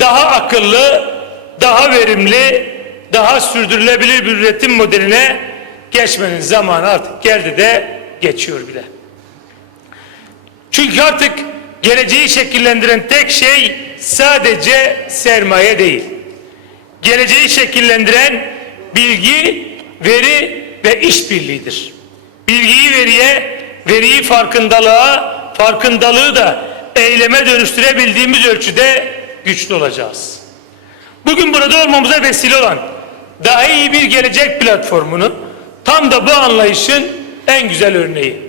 daha akıllı, daha verimli, daha sürdürülebilir bir üretim modeline geçmenin zamanı artık geldi de geçiyor bile. Çünkü artık geleceği şekillendiren tek şey sadece sermaye değil. Geleceği şekillendiren bilgi, veri ve işbirliğidir. Bilgiyi veriye, veriyi farkındalığa, farkındalığı da eyleme dönüştürebildiğimiz ölçüde güçlü olacağız. Bugün burada olmamıza vesile olan daha iyi bir gelecek platformunu tam da bu anlayışın en güzel örneği.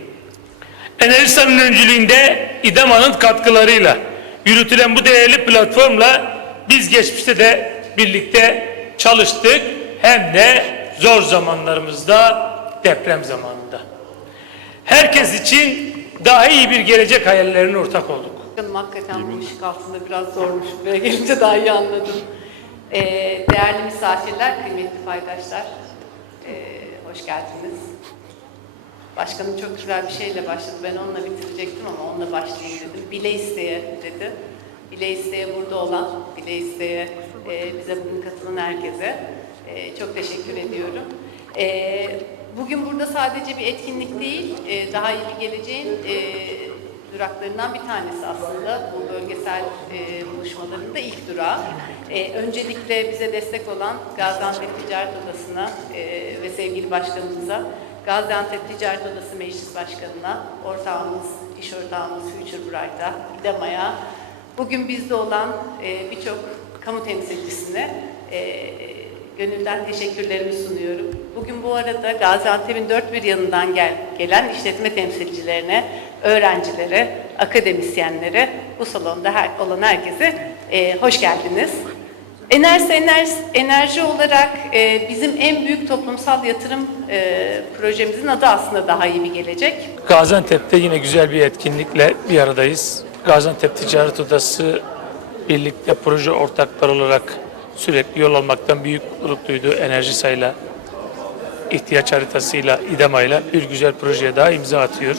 Enerjisa'nın öncülüğünde İDEMA'nın katkılarıyla yürütülen bu değerli platformla biz geçmişte de birlikte çalıştık hem de zor zamanlarımızda deprem zamanında. Herkes için daha iyi bir gelecek hayallerine ortak olduk. Canım hakikaten bu ışık altında biraz zormuş. Buraya gelince daha iyi anladım. Ee, değerli misafirler, kıymetli paydaşlar, ee, hoş geldiniz. Başkanım çok güzel bir şeyle başladı. Ben onunla bitirecektim ama onunla başlayayım dedim. Bile isteye dedi. Bile isteye burada olan, bile isteye ee, bize bugün katılan herkese ee, çok teşekkür ediyorum. Ee, bugün burada sadece bir etkinlik değil, ee, daha iyi bir geleceğin ee, duraklarından bir tanesi aslında bu bölgesel e, buluşmaların da ilk durağı. E, öncelikle bize destek olan Gaziantep Ticaret Odası'na e, ve sevgili başkanımıza, Gaziantep Ticaret Odası Meclis Başkanı'na, ortağımız, iş ortağımız Future Bright'a, İDEMA'ya, bugün bizde olan e, birçok kamu temsilcisine e, gönülden teşekkürlerimi sunuyorum. Bugün bu arada Gaziantep'in dört bir yanından gel, gelen işletme temsilcilerine, öğrencilere, akademisyenlere, bu salonda her, olan herkese e, hoş geldiniz. Enerji, enerji, enerji olarak e, bizim en büyük toplumsal yatırım e, projemizin adı aslında daha iyi bir gelecek. Gaziantep'te yine güzel bir etkinlikle bir aradayız. Gaziantep Ticaret Odası birlikte proje ortakları olarak sürekli yol almaktan büyük mutluluk duyduğu enerji sayıyla, ihtiyaç haritasıyla, İDEMA'yla bir güzel projeye daha imza atıyor.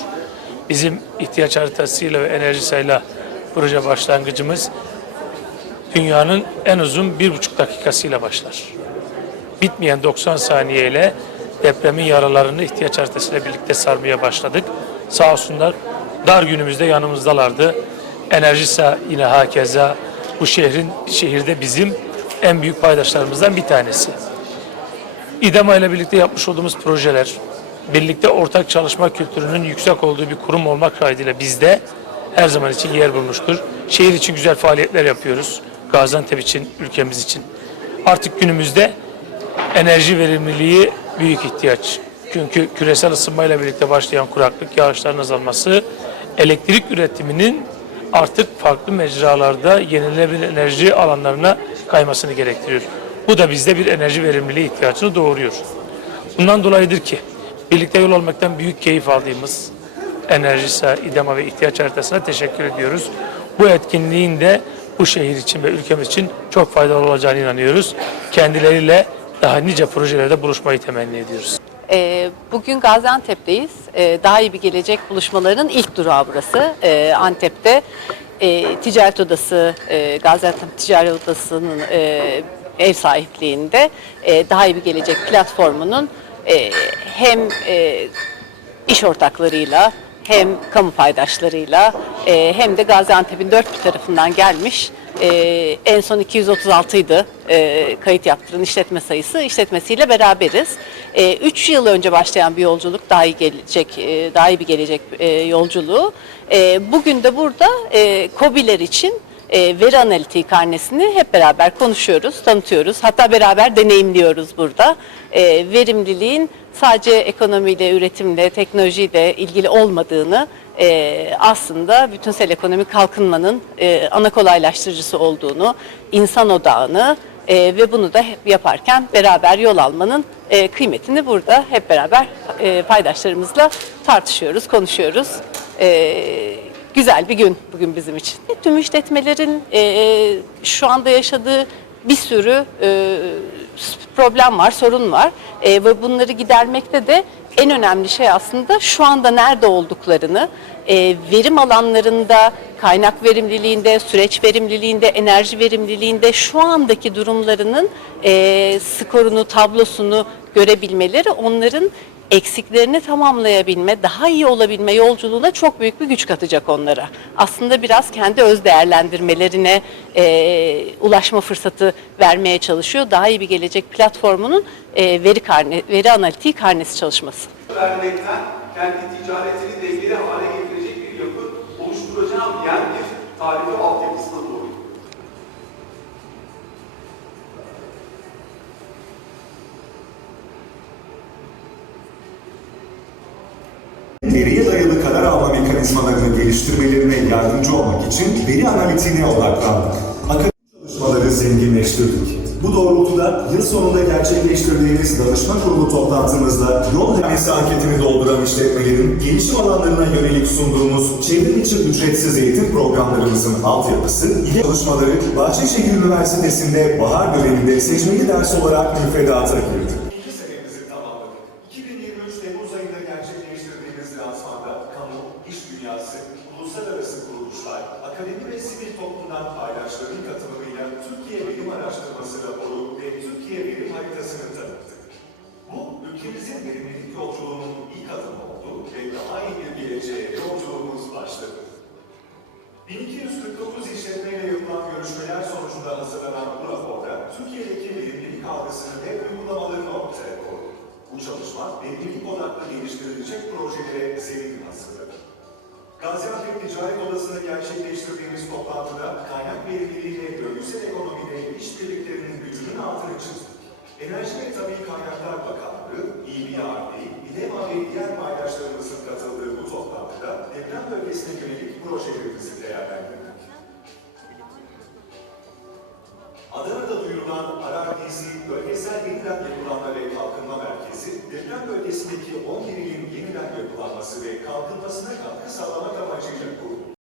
Bizim ihtiyaç haritasıyla ve enerji sayıyla proje başlangıcımız dünyanın en uzun bir buçuk dakikasıyla başlar. Bitmeyen 90 saniyeyle depremin yaralarını ihtiyaç haritasıyla birlikte sarmaya başladık. Sağ olsunlar dar günümüzde yanımızdalardı. Enerjisa yine hakeza bu şehrin şehirde bizim en büyük paydaşlarımızdan bir tanesi. İDEMA ile birlikte yapmış olduğumuz projeler, birlikte ortak çalışma kültürünün yüksek olduğu bir kurum olmak kaydıyla bizde her zaman için yer bulmuştur. Şehir için güzel faaliyetler yapıyoruz. Gaziantep için, ülkemiz için. Artık günümüzde enerji verimliliği büyük ihtiyaç. Çünkü küresel ısınmayla birlikte başlayan kuraklık, yağışların azalması, elektrik üretiminin artık farklı mecralarda yenilenebilir enerji alanlarına kaymasını gerektiriyor. Bu da bizde bir enerji verimliliği ihtiyacını doğuruyor. Bundan dolayıdır ki birlikte yol almaktan büyük keyif aldığımız Enerjisa, İDEMA ve ihtiyaç haritasına teşekkür ediyoruz. Bu etkinliğin de bu şehir için ve ülkemiz için çok faydalı olacağını inanıyoruz. Kendileriyle daha nice projelerde buluşmayı temenni ediyoruz. Ee, Bugün Gaziantep'teyiz. Ee, Daha iyi bir gelecek buluşmalarının ilk durağı burası. Ee, Antep'te e, Ticaret Odası, e, Gaziantep Ticaret Odası'nın e, ev sahipliğinde e, Daha iyi bir gelecek platformunun e, hem e, iş ortaklarıyla hem kamu paydaşlarıyla e, hem de Gaziantep'in dört bir tarafından gelmiş e, en son 236 idi e, kayıt yaptıran işletme sayısı işletmesiyle beraberiz. 3 yıl önce başlayan bir yolculuk daha iyi gelecek e, daha iyi bir gelecek e, yolculuğu. E, bugün de burada e, KOBİ'ler için e, veri analitiği karnesini hep beraber konuşuyoruz, tanıtıyoruz. Hatta beraber deneyimliyoruz burada. E, verimliliğin sadece ekonomiyle, üretimle, teknolojiyle ilgili olmadığını e, aslında bütünsel ekonomik kalkınmanın e, ana kolaylaştırıcısı olduğunu, insan odağını ve bunu da hep yaparken beraber yol almanın kıymetini burada hep beraber paydaşlarımızla tartışıyoruz, konuşuyoruz. E, güzel bir gün bugün bizim için. Tüm işletmelerin e, şu anda yaşadığı bir sürü e, problem var, sorun var E, ve bunları gidermekte de en önemli şey aslında şu anda nerede olduklarını, e, verim alanlarında, kaynak verimliliğinde, süreç verimliliğinde, enerji verimliliğinde şu andaki durumlarının e, skorunu, tablosunu görebilmeleri onların eksiklerini tamamlayabilme, daha iyi olabilme yolculuğuna çok büyük bir güç katacak onlara. Aslında biraz kendi öz değerlendirmelerine e, ulaşma fırsatı vermeye çalışıyor. Daha iyi bir gelecek platformunun e, veri karne, veri analitiği karnesi çalışması. vermekten kendi ticaretini dengeli hale getirecek bir yapı oluşturacağım diyen bir tarife altyapısına mekanizmalarını geliştirmelerine yardımcı olmak için veri analitiğine odaklandık. Akademi çalışmaları zenginleştirdik. Bu doğrultuda yıl sonunda gerçekleştirdiğimiz danışma kurulu toplantımızda yol haritası anketini dolduran işletmelerin gelişim alanlarına yönelik sunduğumuz çevrim içi ücretsiz eğitim programlarımızın altyapısı ile çalışmaları Bahçeşehir Üniversitesi'nde bahar döneminde seçmeli ders olarak müfredata girdi. 1249 işletmeyle yapılan görüşmeler sonucunda hazırlanan bu raporda Türkiye'deki verimlilik algısını ve uygulamalarını ortaya koydu. Bu çalışma verimlilik odaklı geliştirilecek projelere zemin hazırladı. Gaziantep Ticaret Odası'nda gerçekleştirdiğimiz toplantıda kaynak verimliliği ve bölgesel ekonomide işbirliklerinin gücünün altını çizdik. Enerji ve Tabii Kaynaklar Bakanlığı, İBRD, İDEMA ve diğer paydaşlarımızın katıldığı bu toplantıda deprem bölgesine yönelik projelerimizi değerlendirdik. Adana'da duyurulan RRDC Bölgesel Yeniden Yapılanma ve Kalkınma Merkezi, deprem bölgesindeki 11 ilin yeniden yapılanması ve kalkınmasına katkı sağlamak amacıyla kuruldu.